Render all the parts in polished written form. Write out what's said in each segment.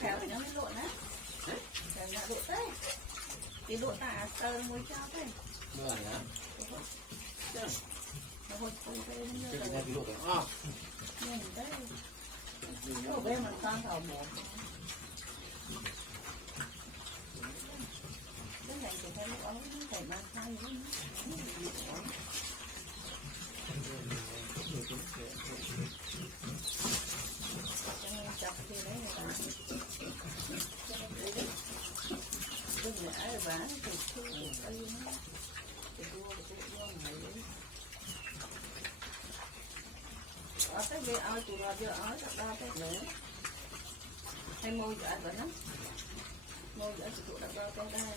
khéo thì nó mới lộn á. Khéo nó lộn đấy. Thì lộn ta tơ môi trao đấy. Đúng rồi hả? Nó hồi không cái như Cái là này cái lụa đó. nhìn đấy. Ở bên mình con thầu một. Cái này thì phải lúc ống phải mang thai với chọc thì đấy người ta đừng ngã rồi bán thì thu thì cây nó thì đua này ở cái bê ơi tụi nó giờ ở thật đo cái nữa hay môi cho anh vẫn lắm môi cho tụi nó đo cái đây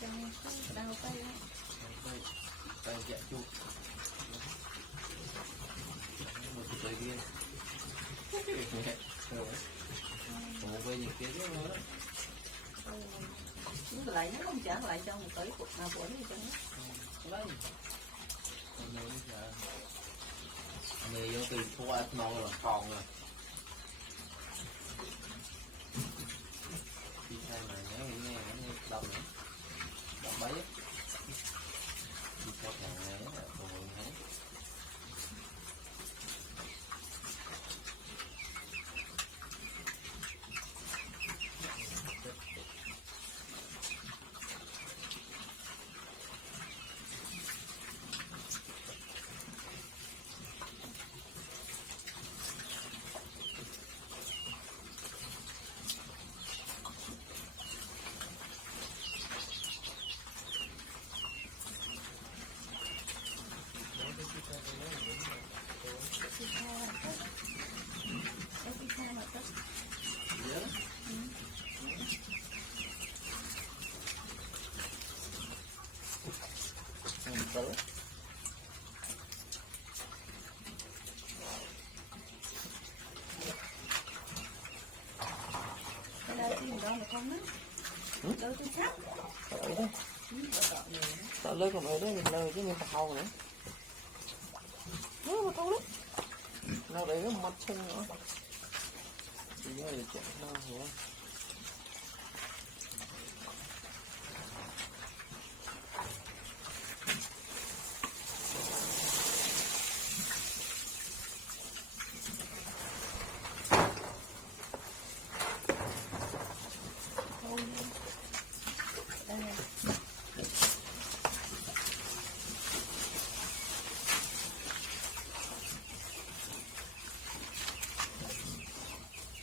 trong đau tay tay chạy chu một cái tay kia một cái gì kia chứ nữa nó lại nó không trả lại trong một cái cục nào của nó trong đấy này vô từ thu ăn ngon rồi còn rồi đi thay mà nghe đầm nữa đầm bấy đi theo thằng này còn thấy cái đây tìm đâu mà không á đâu tôi chắc Sợ lưới còn ở đấy mình lời chứ mình tàu nữa. Nó tàu lắm. Nào đấy nó mặt chân nữa. Thì nó là chuyện nào hả?